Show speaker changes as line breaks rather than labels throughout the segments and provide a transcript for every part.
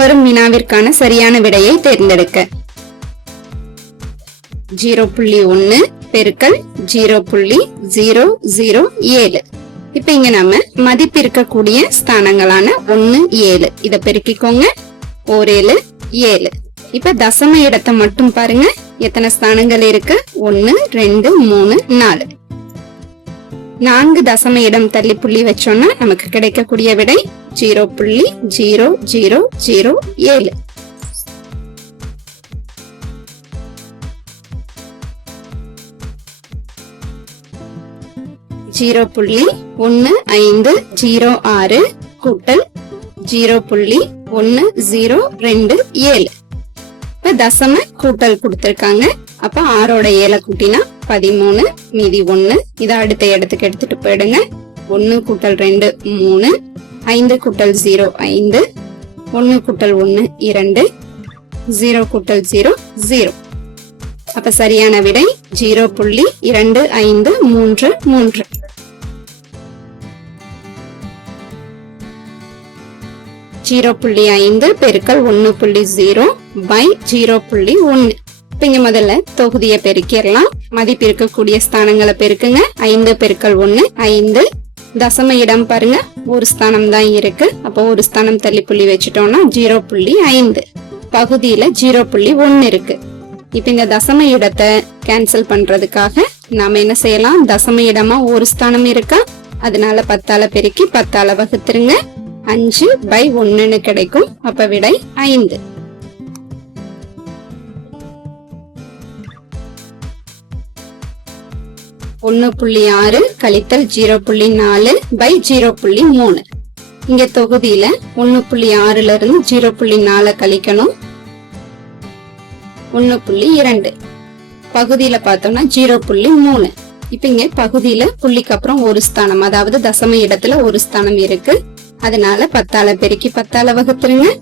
பின்வரும் வினாவிற்கான சரியான விடையை தேர்ந்தெடுக்க. ஜீரோ புள்ளி ஒன்னு பெருக்கல் ஜீரோ புள்ளி ஜீரோ ஜீரோ ஏழு. இப்ப இங்க நாம மதிப்பு இருக்கக்கூடிய ஸ்தானங்களான ஒன்னு ஏழு. இத பெருக்கிக்கோங்க. ஓரேழு ஏழு. இப்ப தசம இடத்தை மட்டும் பாருங்க. எத்தனை ஸ்தானங்கள் இருக்கு? ஒன்னு ரெண்டு மூணு நாலு. நான்கு தசம இடம் தள்ளி புள்ளி வச்சோம்னா நமக்கு கிடைக்கக்கூடிய விடை ஜீரோ புள்ளி ஜீரோ ஜீரோ ஜீரோ ஏழு. ஜீரோ புள்ளி ஒன்னு ஐந்து ஜீரோ ஆறு கூட்டல் ஜீரோ புள்ளி ஒன்னு ஜீரோ ரெண்டு ஏழு. இப்ப தசம கூட்டல் கொடுத்திருக்காங்க. அப்ப ஆறோட ஏழை கூட்டினா பதிமூணு மீதி ஒன்னு இதை அடுத்த இடத்துக்கு எடுத்துட்டு போயிடுங்க. ஒன்னு கூட்டல் ரெண்டு மூணு. ஐந்து கூட்டல் ஜீரோ ஐந்து. ஒன்னு கூட்டல் ஒன்னு இரண்டு. ஜீரோ கூட்டல் ஜீரோ ஜீரோ. அப்ப சரியான விடை ஜீரோ புள்ளி இரண்டு ஐந்து மூன்று மூன்று. ஜீரோ புள்ளி ஐந்து பெருக்கல் ஒன்னு புள்ளி ஜீரோ பை ஜீரோ புள்ளி ஒன்னு இப்ப இங்க முதல்ல தொகுதியை பெருக்கிடலாம். மதிப்பு இருக்கக்கூடிய ஸ்தானங்களை பெருக்குங்க. ஐந்து பெருக்கல் ஒன்று ஐந்து. தசம இடம் பாருங்க. ஒரு ஸ்தானம் தான் இருக்கு. அப்போ ஒரு ஸ்தானம் தள்ளி புள்ளி வச்சுட்டோம்னா ஜீரோ புள்ளி ஐந்து. பகுதியில ஜீரோ புள்ளி ஒன்னு இருக்கு. இப்ப இந்த தசம இடத்தை கேன்சல் பண்றதுக்காக நாம என்ன செய்யலாம்? தசம இடமா ஒரு ஸ்தானம் இருக்கா? அதனால பத்தால பெருக்கி பத்தால வகுத்துருங்க. அஞ்சு பை ஒன்னுன்னு கிடைக்கும். அப்ப விடை ஐந்து. ஒன்னு புள்ளி ஆறு கழித்தல் ஜீரோ புள்ளி நாலு பை ஜீரோ புள்ளி மூணு. இங்க தொகுதியில ஒன்னு புள்ளி ஆறுல இருந்து ஜீரோ புள்ளி நால கழிக்கணும். ஒன்னு புள்ளி இரண்டு. பகுதியில பார்த்தோம்னா ஜீரோ புள்ளி மூணு. இப்ப இங்க பகுதியில புள்ளிக்கு அப்புறம் ஒரு ஸ்தானம் அதாவது தசம இடத்துல ஒரு ஸ்தானம் இருக்கு. அதனால பத்தால பெருக்கி பத்தால வகுத்துருங்க.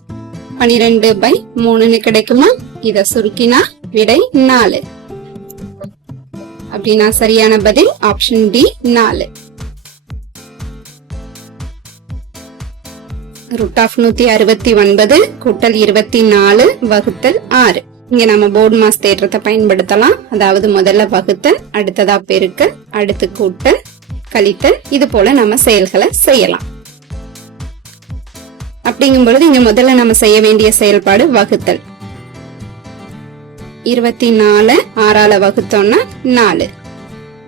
பனிரெண்டு பை மூணுன்னு கிடைக்குமா? இத சுருக்கினா விடை நாலு. அப்படின்னா சரியான பதில் ஆப்ஷன் டி நாலு. ரூட் ஆஃப் நூத்தி அறுபத்தி ஒன்பது கூட்டல் இருபத்தி நாலு வகுத்தல் ஆறு. இங்க நம்ம போர்டு மாஸ் தேற்றத்தை பயன்படுத்தலாம். அதாவது முதல்ல வகுத்தல் அடுத்ததா பெருக்கல் அடுத்து கூட்டல் கழித்தல். இது போல நம்ம செயல்களை செய்யலாம். அப்படிங்கும் பொழுது இங்க முதல்ல நம்ம செய்ய வேண்டிய செயல்பாடு வகுத்தல். இருபத்தி நாலு ஆறால வகுத்தோம்னா நாலு.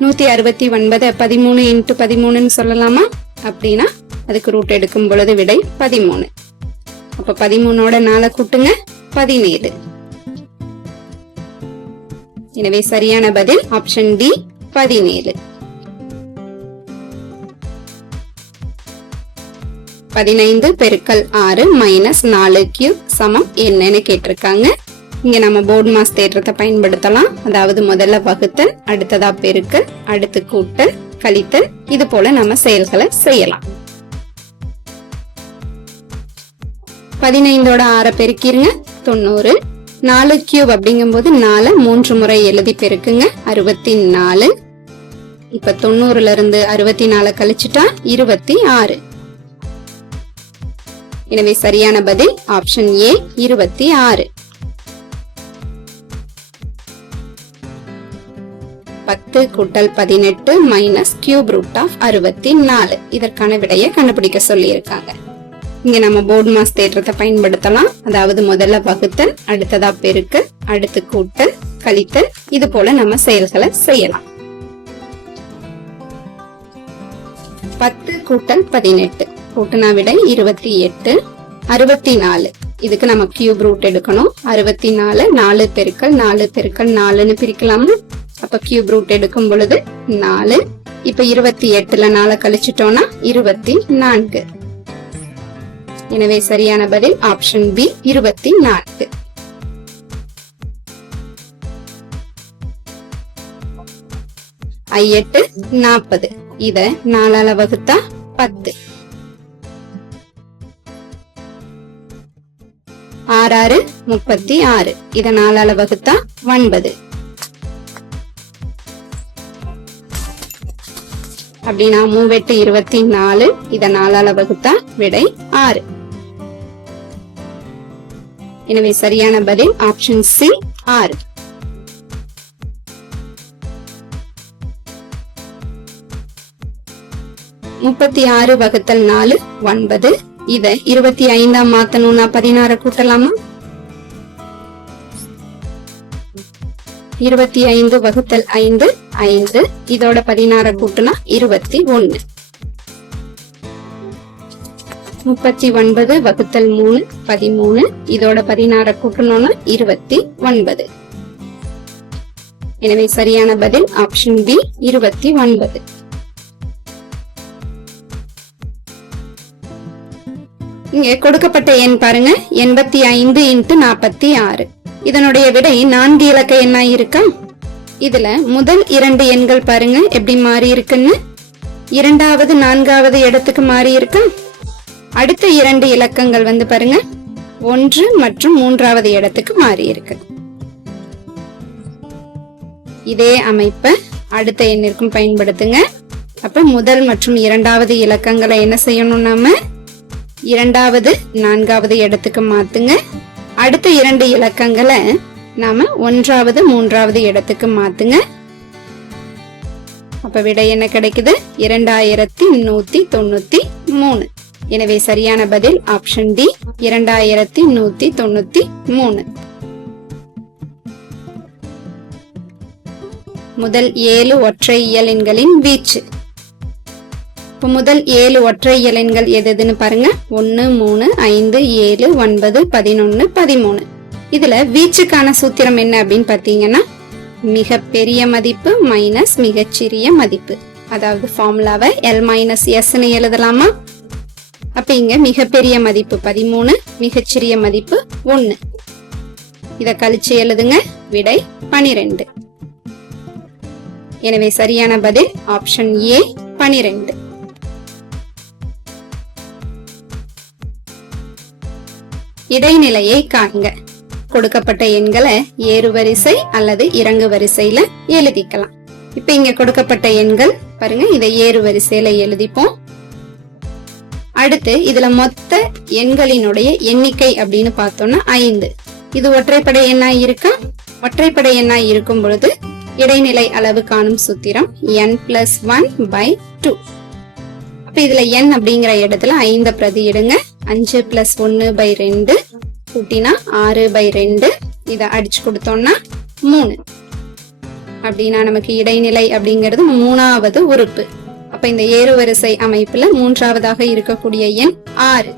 நூத்தி அறுபத்தி ஒன்பது பதிமூணு இன்ட்டு பதிமூணுன்னு சொல்லலாமா? அப்படின்னா அதுக்கு ரூட் எடுக்கும் பொழுது விடை பதிமூணு. அப்ப பதிமூணோட நாளை கூட்டுங்க பதினேழு. எனவே சரியான பதில் ஆப்ஷன் டி பதினேழு. பதினைந்து பெருக்கல் ஆறு மைனஸ் நாலு கியூப் சமம் என்னன்னு கேட்டிருக்காங்க. இங்க நம்ம போர்டு மாஸ் தேற்றத்தை பயன்படுத்தலாம். அதாவது முதல்ல வகுத்தல் அடுத்ததா பெருக்கல் அடுத்து கூட்டல் கழித்தல் இது போல நம்ம செயல்களை செய்யலாம். பதினைந்தோட ஆறை பெருக்கிருங்க. தொண்ணூறு. நாலு கியூப் அப்படிங்கும்போது நாலு மூன்று முறை எழுதி பெருக்குங்க. அறுபத்தி நாலு இப்ப தொண்ணூறுல இருந்து அறுபத்தி நாலு கழிச்சுட்டா இருபத்தி ஆறு எனவே சரியான பதில் ஆப்ஷன் ஏ இருபத்தி ஆறு பத்து கூட்டல் பதினெட்டு மைனஸ் கியூப் ரூட் ஆஃப் அறுபத்தி நாலு இதற்கான விடையை கண்டுபிடிக்க சொல்லியிருக்காங்க. இங்க நம்ம போர்டு மாஸ் தேற்றத்தை பயன்படுத்தலாம். அதாவது முதல்ல வகுத்தல் அடுத்ததா பெருக்கல் அடுத்து கூட்டல் கழித்தல். இது போல நம்ம செயல்களை செய்யலாம். பத்து கூட்டல் பதினெட்டு. கூட்டுனா விடை இருபத்தி எட்டு அறுபத்தி நாலு இதுக்கு நம்ம கியூப் ரூட் எடுக்கணும். அறுபத்தி நாலு நாலு பெருக்கல் நாலு பெருக்கல் நாலுன்னு பிரிக்கலாமா அப்ப கியூப் ரூட் எடுக்கும் பொழுது நாலு. இப்ப இருபத்தி எட்டுல நாலு கழிச்சிட்டோம்னா இருபத்தி நான்கு. எனவே சரியான பதில் ஆப்ஷன் பி இருபத்தி நான்கு. ஐஎட்டு நாற்பது. இத நாலால வகுத்தா பத்து. ஆறாறு முப்பத்தி ஆறு. இத நாலால வகுத்தா ஒன்பது. அப்படின்னா மூவெட்டு இருபத்தி நாலு. இத நாலால வகுத்தா விடை ஆறு. எனவே சரியான பதில் ஆப்ஷன் சி ஆறு. முப்பத்தி ஆறு வகுத்தல் நாலு ஒன்பது. இத இருபத்தி ஐந்தாம் மாத்தணும்னா பதினாறு கூட்டலாமா? இருபத்தி ஐந்து வகுத்தல் ஐந்து ஐந்து. இதோட பதினாறு கூட்டுனா இருபத்தி ஒன்னு. முப்பத்தி ஒன்பது வகுத்தல் மூணு பதிமூணு. இதோட பதினாறு கூட்டணும்னா இருபத்தி ஒன்பது. எனவே சரியான பதில் ஆப்ஷன் பி இருபத்தி ஒன்பது. இங்க கொடுக்கப்பட்ட எண் பாருங்க எண்பத்தி ஐந்து இன்ட்டு நாற்பத்தி ஆறு. இதனுடைய விடை நான்கு இலக்க எண்ணா இருக்கா? இதுல முதல் இரண்டு எண்கள் பாருங்க எப்படி மாறி இருக்குன்னு. இரண்டாவது நான்காவது இடத்துக்கு மாறி இருக்கா? அடுத்த இரண்டு இலக்கங்கள் வந்து பாருங்க ஒன்று மற்றும் மூன்றாவது இடத்துக்கு மாறி இருக்கு. இதே அமைப்பை அடுத்த எண்ணிற்கும் பயன்படுத்துங்க. அப்ப முதல் மற்றும் இரண்டாவது இலக்கங்களை என்ன செய்யணும் நாம? இரண்டாவது நான்காவது இடத்துக்கு மாத்துங்க. அடுத்த இரண்டு இலக்கங்களை நாம ஒன்றாவது மூன்றாவது இடத்துக்கு மாத்துங்க. அப்ப விடை என்ன கிடைக்குது? இரண்டாயிரத்தி நூத்தி தொண்ணூத்தி மூணு. எனவே சரியான பதில் ஆப்ஷன் டி இரண்டாயிரத்தி நூத்தி தொண்ணூத்தி மூணு. முதல் ஏழு ஒற்றை இயலின்களின் வீச்சு. இப்போ முதல் ஏழு ஒற்றை இயலின்கள் எது எதுன்னு பாருங்க. ஒன்று மூணு ஐந்து ஏழு ஒன்பது பதினொன்று பதிமூணு. இதில் வீச்சுக்கான சூத்திரம் என்ன அப்படின்னு பார்த்தீங்கன்னா மிகப்பெரிய மதிப்பு மைனஸ் மிகச்சிறிய மதிப்பு. அதாவது ஃபார்முலாவை எல் மைனஸ் எஸ்ன்னு எழுதலாமா? அப்போ இங்கே மிகப்பெரிய மதிப்பு பதிமூணு மிகச்சிறிய மதிப்பு ஒன்று இதை கழிச்சு எழுதுங்க விடை பனிரெண்டு. எனவே சரியான பதில் ஆப்ஷன் ஏ பனிரெண்டு. இடைநிலையை காண்க. கொடுக்கப்பட்ட எண்களை ஏறு வரிசை அல்லது இறங்கு வரிசையில எழுதிக்கலாம். இப்ப இங்க கொடுக்கப்பட்ட எண்கள் பாருங்க இதை ஏறு வரிசையில எழுதிப்போம். அடுத்து இதுல மொத்த எண்களினுடைய எண்ணிக்கை அப்படின்னு பார்த்தோம்னா ஐந்து. இது ஒற்றைப்படை எண்ணா இருக்கா? ஒற்றைப்படை எண்ணா இருக்கும் பொழுது இடைநிலை அளவு காணும் சூத்திரம் n plus one by two அப்ப இதுல n அப்படிங்கிற இடத்துல ஐந்த பிரதியிடுங்க அஞ்சு பிளஸ் ஒன்னு பை ரெண்டு கூட்டினா ஆறு பை ரெண்டு. இதை அடிச்சு கொடுத்தோம்னா மூணு. அப்படின்னா நமக்கு இடைநிலை அப்படிங்கிறது மூணாவது உறுப்பு. அப்ப இந்த ஏறுவரிசை அமைப்புல மூன்றாவதாக இருக்கக்கூடிய எண் ஆறு.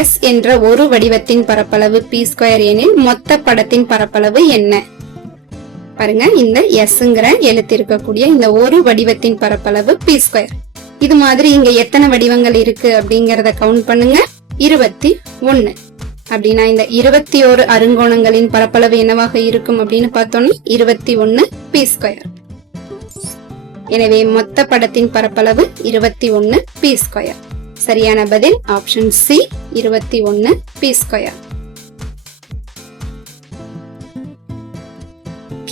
எஸ் என்ற ஒரு வடிவத்தின் பரப்பளவு பி ஸ்கொயர் எனில் மொத்த படத்தின் பரப்பளவு என்ன? பாருங்க இந்த எஸ்ங்கிற எழுத்து இருக்கக்கூடிய இந்த ஒரு வடிவத்தின் பரப்பளவு பி ஸ்கொயர் இது மாதிரி இங்க எத்தனை வடிவங்கள் இருக்கு அப்படிங்கறத கவுண்ட் பண்ணுங்க. இருபத்தி ஒன்னு அப்படின்னா இந்த இருபத்தி ஒரு அருங்கோணங்களின் பரப்பளவு என்னவாக இருக்கும் அப்படின்னு பார்த்தோம்னா இருபத்தி ஒன்னு பி ஸ்கொயர் எனவே மொத்த படத்தின் பரப்பளவு இருபத்தி ஒன்னு பி ஸ்கொயர் சரியான பதில் ஆப்ஷன் சி இருபத்தி ஒன்னு பி ஸ்கொயர்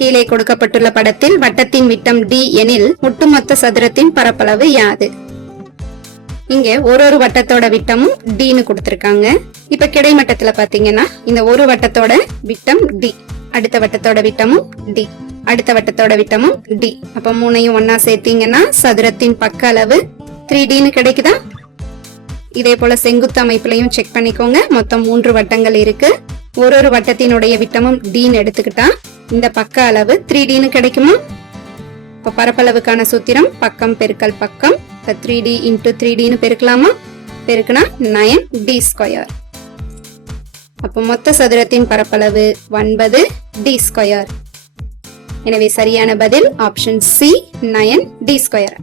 கீழே கொடுக்கப்பட்டுள்ள படத்தில் வட்டத்தின் விட்டம் டி எனில் ஒட்டுமொத்த சதுரத்தின் பரப்பளவு யாது. இங்க ஒரு ஒரு வட்டத்தோட விட்டமும் டின்னு கொடுத்திருக்காங்க. இப்ப கிடைமட்டத்துல பாத்தீங்கன்னா இந்த ஒரு வட்டத்தோட விட்டம் டி அடுத்த வட்டத்தோட விட்டமும் டி அடுத்த வட்டத்தோட விட்டமும் டி அப்ப மூணையும் ஒன்னா சேர்த்தீங்கன்னா சதுரத்தின் பக்க அளவு த்ரீ டின்னு கிடைக்குதா? இதே போல செங்குத்து அமைப்புலையும் செக் பண்ணிக்கோங்க. மொத்தம் மூன்று வட்டங்கள் இருக்கு. ஒரு ஒரு வட்டத்தினுடைய விட்டமும் டின்னு எடுத்துக்கிட்டா இந்த பக்க அளவு த்ரீ டின்னு கிடைக்குமா? இப்ப பரப்பளவுக்கான சூத்திரம் பக்கம் பெருக்கல் பக்கம். இப்ப த்ரீ டி இன்டூ த்ரீ டின்னு பெருக்கலாமா? பெருக்குனா நயன் டி ஸ்கொயர் அப்போ மொத்த சதுரத்தின் பரப்பளவு ஒன்பது டி ஸ்கொயர் எனவே சரியான பதில் option C nine D square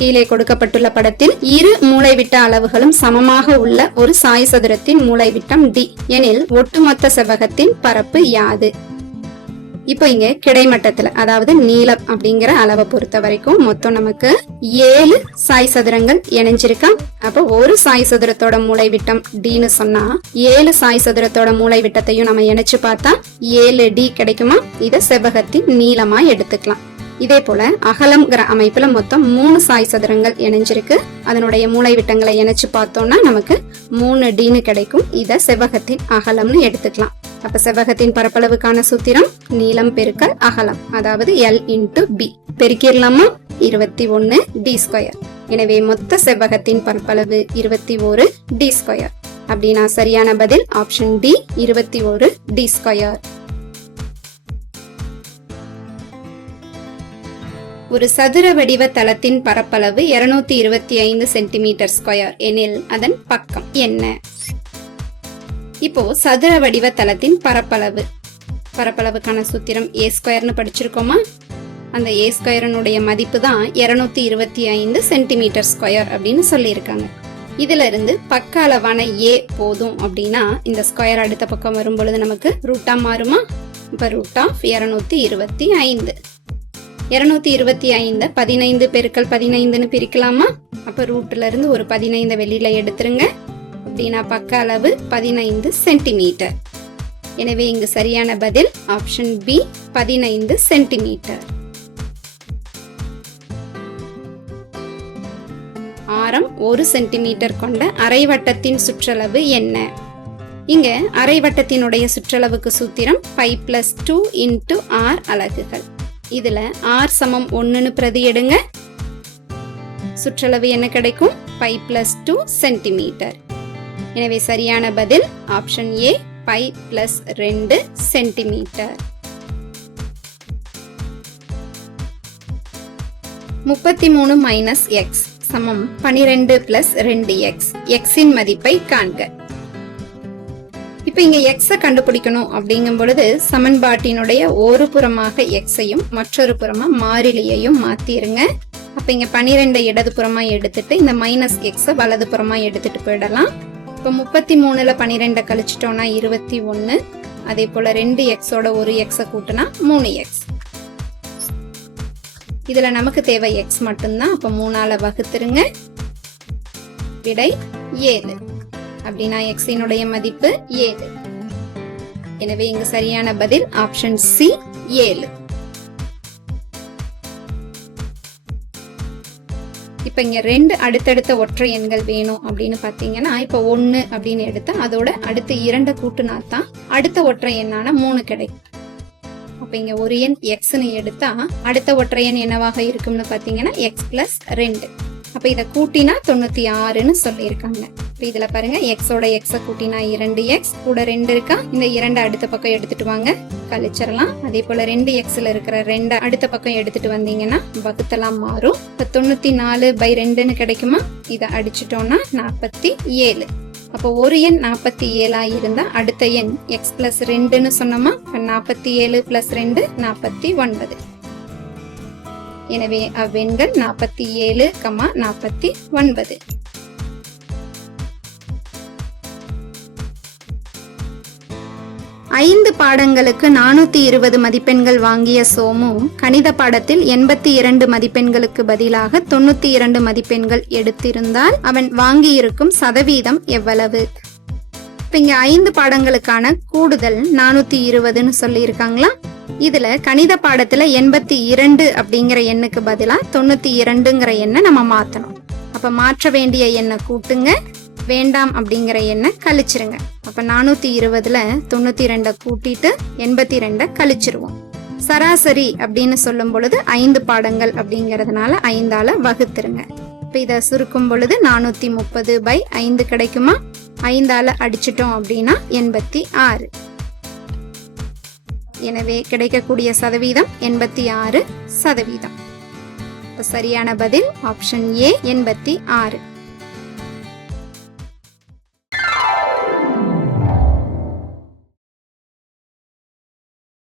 கீழே கொடுக்கப்பட்டுள்ள படத்தில் இரு மூளைவிட்ட அளவுகளும் சமமாக உள்ள ஒரு சாய் சதுரத்தின் மூளைவிட்டம் டி எனில் ஒட்டுமொத்த செவ்வகத்தின் பரப்பு யாது. இப்போ இங்க கிடைமட்டத்துல அதாவது நீளம் அப்படிங்கிற அளவை பொறுத்த வரைக்கும் மொத்தம் நமக்கு ஏழு சாய் சதுரங்கள் இணைஞ்சிருக்கா? அப்ப ஒரு சாய் சதுரத்தோட மூளை விட்டம் டின்னு சொன்னா ஏழு சாய் சதுரத்தோட மூளை விட்டத்தையும் நம்ம இணைச்சு பார்த்தா ஏழு டி கிடைக்குமா? இதை செவ்வகத்தின் நீளமா எடுத்துக்கலாம். இதே போல அகலம்ங்கிற அமைப்புல மொத்தம் மூணு சாய் சதுரங்கள் இணைஞ்சிருக்கு. அதனுடைய மூளை விட்டங்களை இணைச்சு பார்த்தோம்னா நமக்கு மூணு டின்னு கிடைக்கும். இத செவ்வகத்தின் அகலம்னு எடுத்துக்கலாம். அப்ப செவ்வகத்தின் பரப்பளவுக்கான சூத்திரம் நீளம் பெருக்கல் அகலம் அதாவது எல் இன்டு பி பெருக்கிடலாமா? இருபத்தி ஒன்னு டி ஸ்கொயர் எனவே மொத்த செவ்வகத்தின் பரப்பளவு இருபத்தி ஒரு டி ஸ்கொயர் அப்படின்னா சரியான பதில் ஆப்ஷன் டி இருபத்தி ஒரு டி ஸ்கொயர் ஒரு சதுர வடிவ தளத்தின் பரப்பளவு 225 இருபத்தி ஐந்து சென்டிமீட்டர் ஸ்கொயர். எனில் அதன் பக்கம் என்ன? இப்போ சதுர வடிவ தளத்தின் பரப்பளவு. பரப்பளவுக்கான சூத்திரம் ஏ ஸ்கொயர்னு படிச்சிருக்கோமா? அந்த ஏ ஸ்கொயரனுடைய மதிப்பு தான் 225 இருபத்தி ஐந்து சென்டிமீட்டர் ஸ்கொயர் அப்படின்னு சொல்லியிருக்காங்க. இதுல இருந்து பக்க அளவான ஏ போதும் அப்படின்னா இந்த ஸ்கொயர் அடுத்த பக்கம் வரும் பொழுது நமக்கு ரூட்டா மாறுமா? இப்ப ரூட் ஆஃப் இருநூத்தி இருபத்தி ஐந்து. இருநூத்தி இருபத்தி ஐந்து பதினைந்து பெருக்கள் பதினைந்துன்னு பிரிக்கலாமா? அப்ப ரூட்ல இருந்து ஒரு பதினைந்து வெளியில எடுத்துருங்க. அப்படின்னா பக்க அளவு பதினைந்து சென்டிமீட்டர். எனவே இங்கு சரியான பதில் ஆப்ஷன் பி பதினைந்து சென்டிமீட்டர். ஆரம் ஒரு சென்டிமீட்டர் கொண்ட அரைவட்டத்தின் சுற்றளவு என்ன? இங்க அரைவட்டத்தினுடைய சுற்றளவுக்கு சூத்திரம் five plus two into R அலகுகள். இதில் ஆர் சமம் ஒன்றுன்னு பிரதி எடுங்க. சுற்றளவு என்ன கிடைக்கும்? பை பிளஸ் டூ சென்டிமீட்டர் எனவே சரியான பதில் ஆப்ஷன் ஏ ஃபைவ் பிளஸ் ரெண்டு சென்டிமீட்டர் முப்பத்தி மூணு மைனஸ் எக்ஸ் சமம் பனிரெண்டு பிளஸ் ரெண்டு எக்ஸ் எக்ஸின் மதிப்பை காண்க. இப்ப இங்க எக்ஸ கண்டுபிடிக்கணும் அப்படிங்கும் பொழுது சமன்பாட்டினுடைய ஒரு புறமாக எக்ஸையும் மற்றொரு புறமா மாறிலியையும் மாத்திருங்க. அப்ப இங்க பனிரெண்டை இடது புறமா எடுத்துட்டு இந்த மைனஸ் எக்ஸ வலது புறமா எடுத்துட்டு போயிடலாம். இப்ப முப்பத்தி மூணுல பனிரெண்டை கழிச்சிட்டோம்னா இருபத்தி ஒன்னு அதே போல ரெண்டு எக்ஸோட ஒரு எக்ஸ கூட்டினா மூணு எக்ஸ் இதுல நமக்கு தேவை எக்ஸ் மட்டும்தான். அப்ப மூணால வகுத்துருங்க. விடை ஏழு. அப்படின்னா எக்ஸினுடைய மதிப்பு ஏழு. எனவே இங்கு சரியான பதில் ஆப்ஷன் சி ஏழு. இப்ப இங்க ரெண்டு அடுத்தடுத்த ஒற்றை எண்கள் வேணும் அப்படின்னு பாத்தீங்கன்னா இப்ப ஒன்னு அப்படின்னு எடுத்தா அதோட அடுத்த இரண்டு கூட்டுனா தான் அடுத்த ஒற்றை எண்ணான மூணு கிடைக்கும். அப்ப இங்க ஒரு எண் எக்ஸ்னு எடுத்தா அடுத்த ஒற்றை எண் என்னவாக இருக்கும்னு பாத்தீங்கன்னா எக்ஸ் பிளஸ் ரெண்டு. அப்ப இத கூட்டினா தொண்ணூத்தி ஆறுன்னு சொல்லியிருக்காங்க. இப்போ இதுல பாருங்க எக்ஸோட எக்ஸ கூட்டினா இரண்டு எக்ஸ் கூட ரெண்டு இருக்கா? இந்த இரண்டு அடுத்த பக்கம் எடுத்துட்டு வாங்க கழிச்சிடலாம். அதே போல ரெண்டு எக்ஸ்ல இருக்கிற ரெண்டு அடுத்த பக்கம் எடுத்துட்டு வந்தீங்கன்னா வகுத்தெல்லாம் மாறும். இப்ப தொண்ணூத்தி நாலு பை ரெண்டுன்னு கிடைக்குமா? இதை அடிச்சிட்டோம்னா நாற்பத்தி ஏழு. அப்போ ஒரு எண் நாற்பத்தி ஏழா இருந்தா அடுத்த எண் எக்ஸ் பிளஸ் ரெண்டுன்னு சொன்னோமா? நாற்பத்தி ஏழு பிளஸ் ரெண்டு நாற்பத்தி ஒன்பது. எனவே அவ்வெண்கள் நாற்பத்தி ஏழு கமா நாற்பத்தி ஒன்பது ஐந்து பாடங்களுக்கு நானூத்தி இருபது மதிப்பெண்கள் வாங்கிய சோமு கணித பாடத்தில் எண்பத்தி இரண்டு மதிப்பெண்களுக்கு பதிலாக தொண்ணூத்தி இரண்டு மதிப்பெண்கள் எடுத்திருந்தால் அவன் வாங்கியிருக்கும் சதவீதம் எவ்வளவு? இப்ப இங்க ஐந்து பாடங்களுக்கான கூடுதல் நானூத்தி இருபதுன்னு சொல்லி இருக்காங்களா இதுல கணித பாடத்துல எண்பத்தி இரண்டு அப்படிங்கிற எண்ணுக்கு பதிலா தொண்ணூத்தி இரண்டுங்கிற எண்ணை நம்ம மாத்தணும். அப்ப மாற்ற வேண்டிய எண்ணை கூட்டுங்க. வேண்டாம் அப்படிங்கிற எண்ணை கழிச்சிருங்க. அப்ப நானூத்தி இருபதுல தொண்ணூத்தி ரெண்டை கூட்டிட்டு எண்பத்தி ரெண்டை கழிச்சிருவோம். சராசரி அப்படின்னு சொல்லும் பொழுது ஐந்து பாடங்கள் அப்படிங்கறதுனால ஐந்தால வகுத்துருங்க. இப்ப இத சுருக்கும் பொழுது நானூத்தி முப்பது பை ஐந்து கிடைக்குமா? ஐந்தால அடிச்சிட்டோம் அப்படின்னா எண்பத்தி ஆறு. எனவே கிடைக்கக்கூடிய சதவீதம் எண்பத்தி ஆறு சதவீதம். சரியான பதில் ஆப்ஷன் ஏ எண்பத்தி ஆறு.